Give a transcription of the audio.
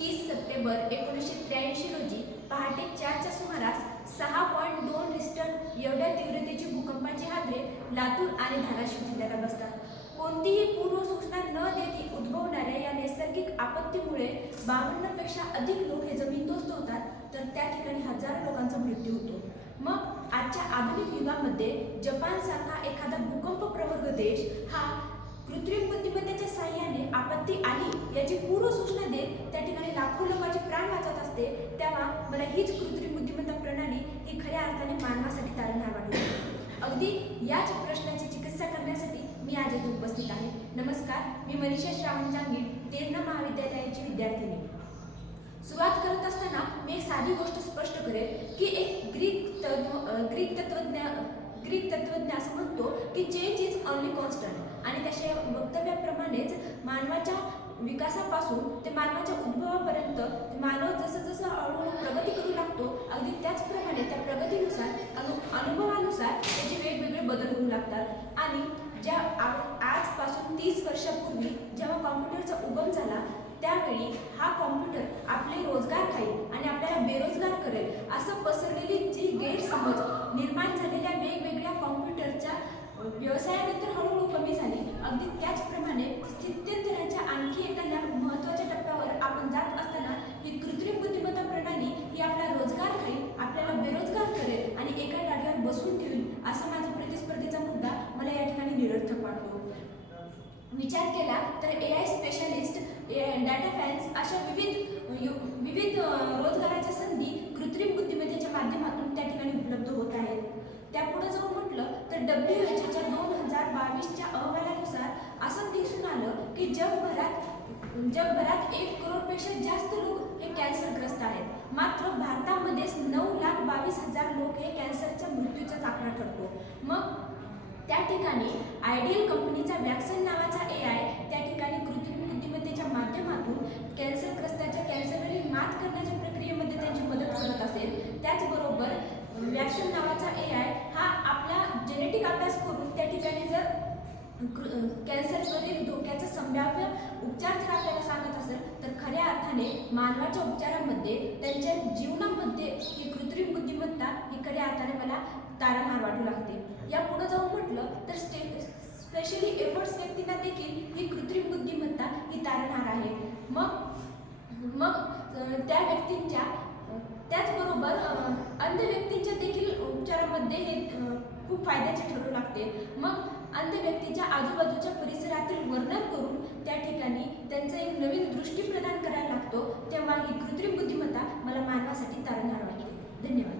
30 September 1983 रोजी पहाटे 4च्या सुमारास 6.2 रिश्टर एवढ्या तीव्रतेची भूकंपाची हादरे लातूर आणि धाराशिव जिल्ह्याला बसतात. कोणतीही पूर्वसूचना न देता उद्भवणाऱ्या या नैसर्गिक आपत्तीमुळे 52 पेक्षा अधिक लोक हे जमीनदोस्त होतात, तर त्या ठिकाणी हजारो लोकांचा मृत्यू होतो. मग आजच्या आधुनिक युगामध्ये जपानसारखा एखादा भूकंपप्रवण देश हा कृत्रिम बुद्धिमत्तेच्या साहाय्याने आपत्ती आली याची पूर्वसूचना देत त्या ठिकाणी लाखो लोकांचे प्राण वाचत असते, तेव्हा मला हीच कृत्रिम बुद्धिमत्ता प्रणाली ही खऱ्या अर्थाने मानवासाठी तारणहार वाटते. अगदी याच प्रश्नाची चिकित्सा करण्यासाठी मी आज इथे उपस्थित आहे. नमस्कार, मी मनीषा श्रावण जांगीर, तेरणा महाविद्यालयाची विद्यार्थिनी. सुरुवात करत असताना मी एक साधी गोष्ट स्पष्ट करेल की एक ग्रीक तत्वज्ञ असं म्हणतो की चेंज इज ओनली कॉन्स्टंट, आणि त्याच्या वक्तव्याप्रमाणेच मानवाच्या विकासापासून ते मानवाच्या उद्भवापर्यंत मानव जसं जसं हळूहळू प्रगती करू लागतो, अगदी त्याचप्रमाणे त्या प्रगतीनुसार अनुभवानुसार त्याचे वेगवेगळे बदल होऊ लागतात. आणि ज्या आजपासून 30 वर्षापूर्वी जेव्हा कॉम्प्युटरचा उगम झाला, त्यावेळी हा कॉम्प्युटर आपले रोजगार खाईल आणि आपल्याला बेरोजगार करेल असं पसरलेली जी गैरसमज निर्माण झालेल्या वेगवेगळ्या कॉम्प्युटरच्या व्यवसायानंतर हळूहळू कमी झाली. अगदी त्याचप्रमाणे स्थित्यंतराच्या आणखी एका महत्त्वाच्या टप्प्यावर आपण जात असताना ही कृत्रिम बुद्धिमत्ता प्रणाली ही आपला रोजगार खाईल, आपल्याला बेरोजगार करेल आणि एका जागेवर बसून ठेवील असा माझा प्रतिस्पर्धेचा मुद्दा मला या ठिकाणी निरर्थक वाटतो. विचार केला तर AI स्पेशलिस्ट, डाटा सायन्स अशा विविध रोजगाराच्या संधी कृत्रिम बुद्धिमत्तेच्या माध्यमातून त्या ठिकाणी उपलब्ध होत आहेत. त्यापुढे जाऊन म्हटलं तर WHOच्या 2022च्या अहवालानुसार असं दिसून आलं की जगभरात 1 करोडपेक्षा जास्त लोक हे कॅन्सरग्रस्त आहेत. मात्र भारतामध्येच 9,22,000 लोक हे कॅन्सरच्या मृत्यूचा आकडा ठरतो. मग त्या ठिकाणी आयडियल कंपनीचा वॅक्सन नावाचा AI त्या ठिकाणी कृत्रिम बुद्धिमत्तेच्या माध्यमातून कॅन्सरग्रस्ताच्या कॅन्सरवरील मात करण्याच्या प्रक्रियेमध्ये त्यांची मदत करत असेल. त्याचबरोबर वॅक्सन नावाचा AI हा आपला जेनेटिक अभ्यास करून त्या ठिकाणी जर कॅन्सरवरील धोक्याचा संभाव्य उपचार जर आपल्याला सांगत असेल, तर खऱ्या अर्थाने मानवाच्या उपचारामध्ये त्यांच्या जीवनामध्ये ही कृत्रिम बुद्धिमत्ता ही खऱ्या अर्थाने मला तारणहार वाटू लागते. या पुढे जाऊन म्हटलं तर स्पेशली एफर्ट्स व्यक्तींना देखील ही कृत्रिम बुद्धिमत्ता ही तारणहार आहे. मग त्या व्यक्तींच्या त्याचबरोबर अंध व्यक्तींच्या देखील उपचारामध्ये हे खूप फायद्याचे ठरू लागते. मग अंध व्यक्तीच्या आजूबाजूच्या परिसरातील वर्णन करून त्या ठिकाणी त्यांचं एक नवीन दृष्टी प्रदान करायला लागतो, तेव्हा ही कृत्रिम बुद्धिमत्ता मला मानवासाठी